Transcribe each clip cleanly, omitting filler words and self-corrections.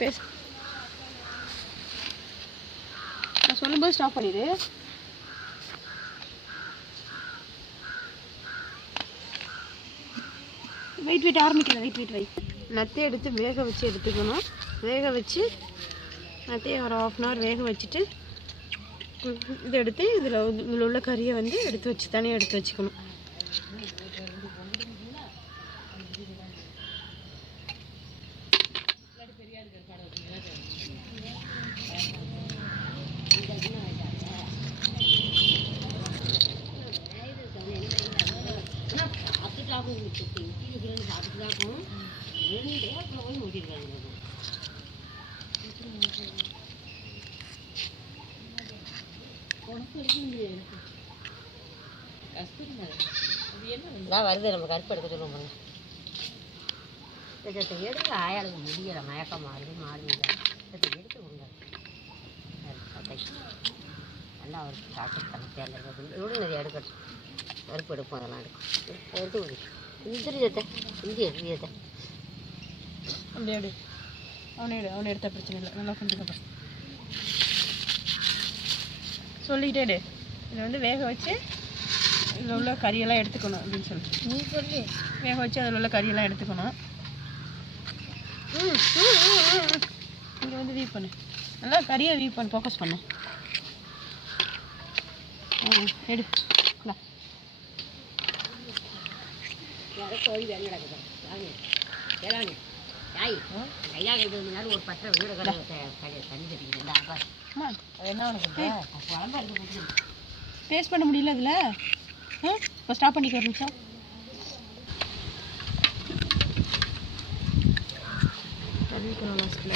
பேச நான் சொல்லும்போது ஸ்டாப் பண்ணிடு. வெயிட் ஆரம்பிக்கிறேன். வெயிட் நத்தை எடுத்து வேக வச்சு எடுத்துக்கணும். வேக வச்சு நத்தையை ஒரு 1/2 hour வேக வச்சுட்டு இதை எடுத்து இதில் உள்ள கறியை வந்து எடுத்து வச்சு தனியாக எடுத்து வச்சுக்கணும். வருது நம்ம கருப்பு எடுக்க சொல்லுவோம். எடுக்க ஆயாளுக்கு முடியல, மயக்கம் மாறி எடுத்து விடுங்க. நல்லா அவருக்கு சாப்பிட்டு கணக்கு எவ்வளோ நிறைய எடுக்கட்டும். கருப்பு எடுப்போம், அதெல்லாம் எடுத்து விடு. இந்திரியத்தை அப்படியே அவனை எடுத்த பிரச்சனை இல்லை. நல்லா கொஞ்சம் சொல்லிக்கிட்டே இதை வந்து வேக வச்சு இதில் உள்ள கறியெல்லாம் எடுத்துக்கணும் அப்படின்னு சொல்லி நீ சொல்லி வேக வச்சு அதில் உள்ள கறியெல்லாம் எடுத்துக்கணும். இங்கே வந்து வீப் பண்ணு, நல்லா கறியை வீப் பண்ணு, ஃபோக்கஸ் பண்ணு. எடு கோழி வேலை நடக்குது. கையா கைது ஒரு 10 வீடு தண்ணி கட்டிக்கிட்டு என்ன உனக்கு குழம்பு எடுத்து டேஸ்ட் பண்ண முடியல அதில். இப்போ ஸ்டாப் பண்ணிக்க ஒரு நிமிஷம். கறிக்கணும் லாஸ்ட்டில்.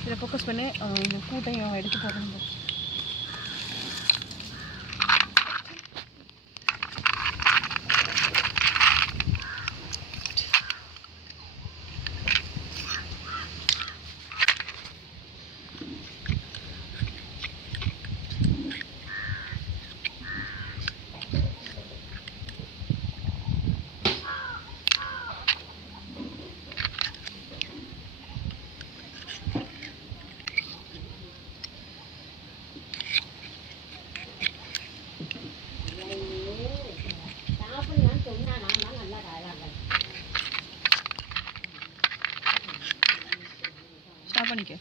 இதில் ஃபோக்கஸ் பண்ணி இந்த கூட்டையும் எடுத்து போடணும். பண்ணிக்க.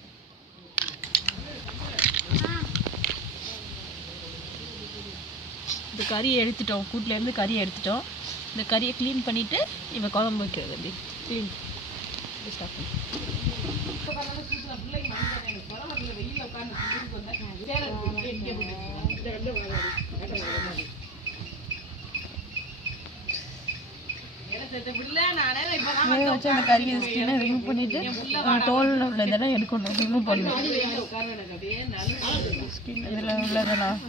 இந்த கறியை எடுத்துட்டோம், கூட்டிலேருந்து கறியை எடுத்துட்டோம். இந்த கறியை க்ளீன் பண்ணிவிட்டு இப்போ குழம்பு வைக்கிறது. அப்படி க்ளீன் ஸ்டார்ட் பண்ணி வேக வச்சு அந்த கறி ஸ்கின்னை ரிமூவ் பண்ணிவிட்டு தோலில் உள்ள இதெல்லாம் எடுக்கணும், ரிமூவ் பண்ணணும். ஸ்கின் இதில் உள்ளதெல்லாம்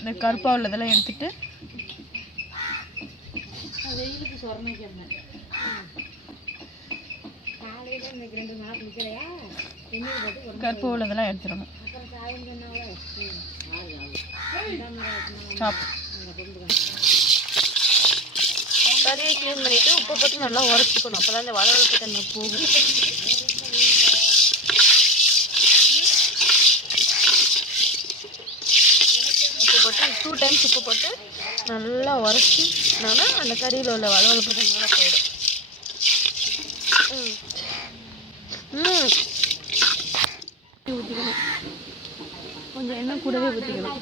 இந்த கருப்பாக உள்ளதெல்லாம் எடுத்துட்டு கருப்பு உள்ளதெல்லாம் எடுத்துடணும். கறியை க்ளீன் பண்ணிவிட்டு உப்பை போட்டு நல்லா உரைச்சிக்கணும். அப்போ தான் இந்த வளவளப்பு தண்ணி போகும். உப்பு போட்டு 2 times உப்பு போட்டு நல்லா உரைச்சினா அந்த கறியில் உள்ள வளவளப்பு தண்ணியோட போயிடும். ஊற்றிக்கணும், கொஞ்சம் எண்ணெய் கூடவே ஊற்றிக்கணும்.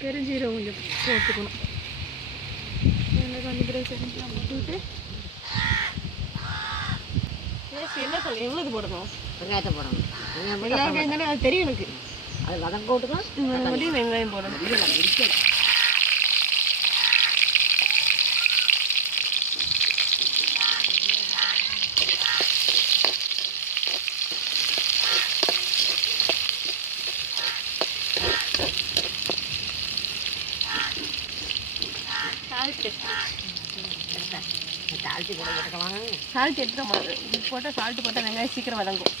பெருஞ்சீரகம் கொஞ்சம் போட்டுக்கணும். கொஞ்சம் போட்டுவிட்டு என்ன சொல்ல எவ்வளவு போடணும்? வெங்காயத்தை போடணும். வெங்காயம் தானே, அது தெரியும் எனக்கு. அது வதங்க போட்டுக்கலாம். மறுபடியும் வெங்காயம் போடணும். சால்ட்டு சால்ட்டு கூட போட்டுக்கலாம். சால்ட் எடுத்துட்டோமா போட்டால் சால்ட்டு போட்டால் வெங்காயம் சீக்கிரம் வதங்கும்.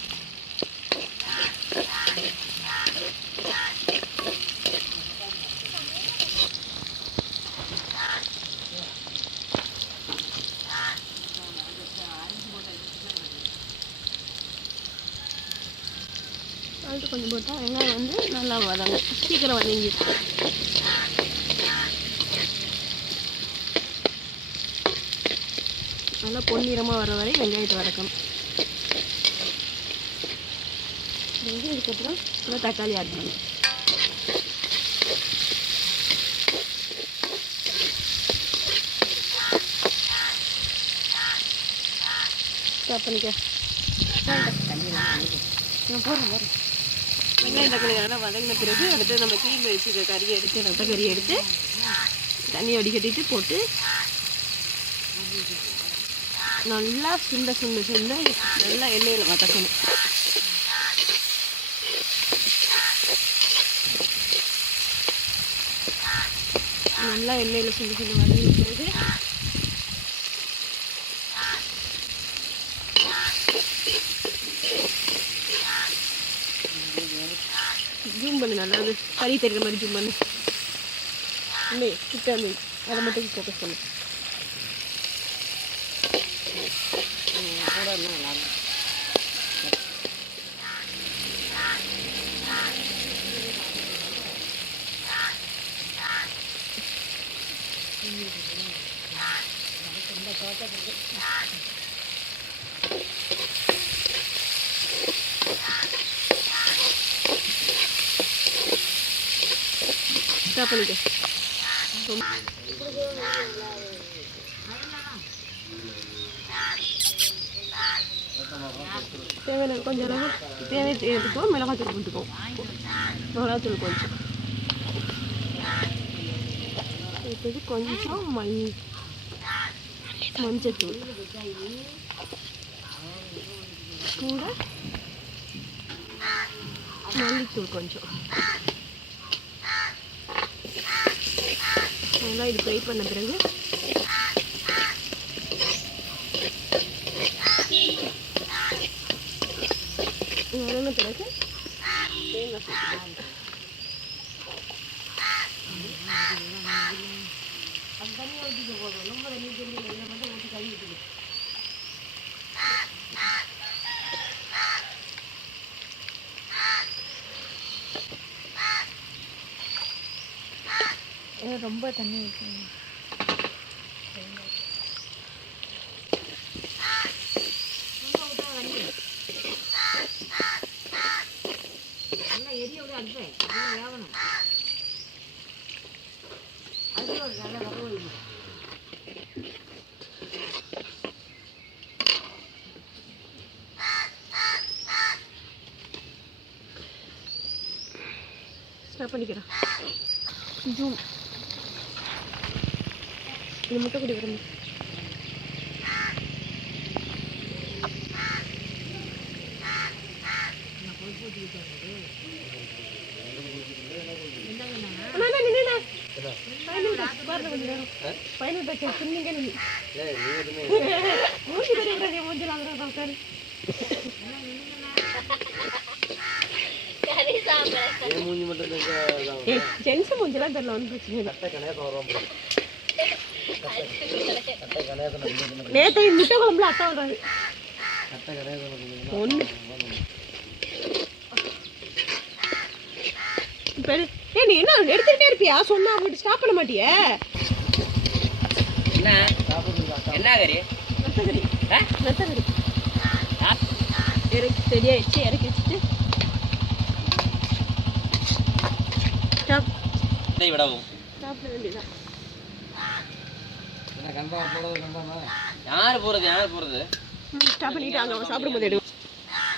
சால்ட்டு கொஞ்சம் போட்டால் வெங்காயம் வந்து நல்லா வதங்கும், சீக்கிரம் வதங்கிடும். நல்லா பொன்னிறமாக வர வரை வெங்காயத்தை வதக்கணும். இதுக்கப்புறம் நல்லா தக்காளி ஆட் பண்ணணும். ஸ்டாப் பண்ணிக்க. போடுறேன் வெங்காயம் தக்காளி நல்லா வதங்கின பிறகு அடுத்து நம்ம கிளீன் வச்சுருக்க கறியை எடுத்து ரத்த கறியை எடுத்து தண்ணியை வடிகட்டிட்டு போட்டு நல்லா சுண்ட சுண்ட சுண்ட நல்லா எண்ணெயில் வதக்கணும். நல்லா எண்ணெயில் சுண்ட சுண்ட வதங்கின பிறகு ஜூம் பண்ணு, நல்லா கறி தெரிகிற மாதிரி ஜூம் பண்ணு. இல்லை கிட்ட வந்து அதை மட்டும் ஃபோக்கஸ் பண்ணு. கூட இருந்தால் நல்லா இருக்கும். ஸ்டாப் பண்ணிக்க. தேவையான கொஞ்சம் அளவு எடுத்துக்கோ, மிளகாத்தூள் போட்டுக்கோ, மிளகாத்தூள் கொஞ்சம், இப்போது கொஞ்சம் மஞ்சத்தூள் கூட மல்லித்தூள் கொஞ்சம். நல்லா இது ஃப்ரை பண்ண பிறகு வதங்கின பிறகு தேங்காய் சேர்த்துக்கலாம். ரொம்ப தண்ணி ஊற்றணும். எரிய விட அனுப்பேன் வேகணும். அது ஒரு நல்ல வரவு. ஸ்டாப் பண்ணிக்கிறேன். ஜூம் இது முட்டை குடி வரணும். ஜென்ஸ் மூஞ்செல்லாம் தெரியல, ஒன்றும் பிரச்சனை இல்லை. நேற்று முட்டை குழம்புல அட்டை வர்றாரு ஒன்று. ஏ நீ என்ன எடுத்துக்கிட்டே இருப்பியா? சொன்னா அப்படி ஸ்டாப் பண்ண மாட்டியே? என்ன கறி? ரத்தக்கறி. ரத்தக்கறி இறக்கி ரெடியாகிடுச்சு. இறக்கி வச்சுட்டு ஸ்டாப். இதை விடவும் சாப்பிட வேண்டியதான். யார் போகிறது யார் போகிறது? ஸ்டாப் பண்ணிட்டு அங்கே சாப்பிடும்போது எடு.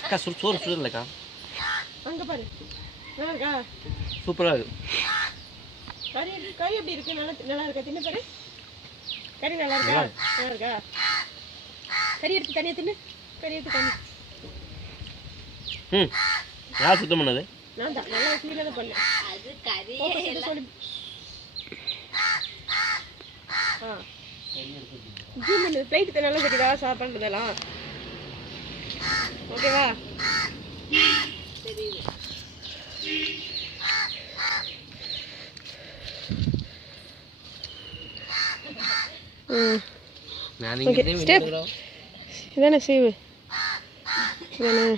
அக்கா சோறு சுடுங்களேக்கா. அங்கே பாரு, நல்லா இருக்கா? சூப்பராக இருக்கு. கறி கறி எப்படி இருக்கு? நல்லா இருக்கா? தின்னு பாரு. கறி நல்லா இருக்கா? நல்லா இருக்கா? கறி எடுத்து தனியாக தின்னு. கறி எடுத்து தண்ணி. யார் சுத்தம் பண்ணது? நான் தான் நல்லா க்ளீனாக தான் பண்ணேன். அது கறி சொல்லி ஆ ஜூம் பண்ணு ஃப்ளைட் நல்லா தெரியுதா சாப்பிட்றதெல்லாம் ஓகேவா தெரியுது நான் ஓகே ஸ்டெப் இதானே சேவு இதானே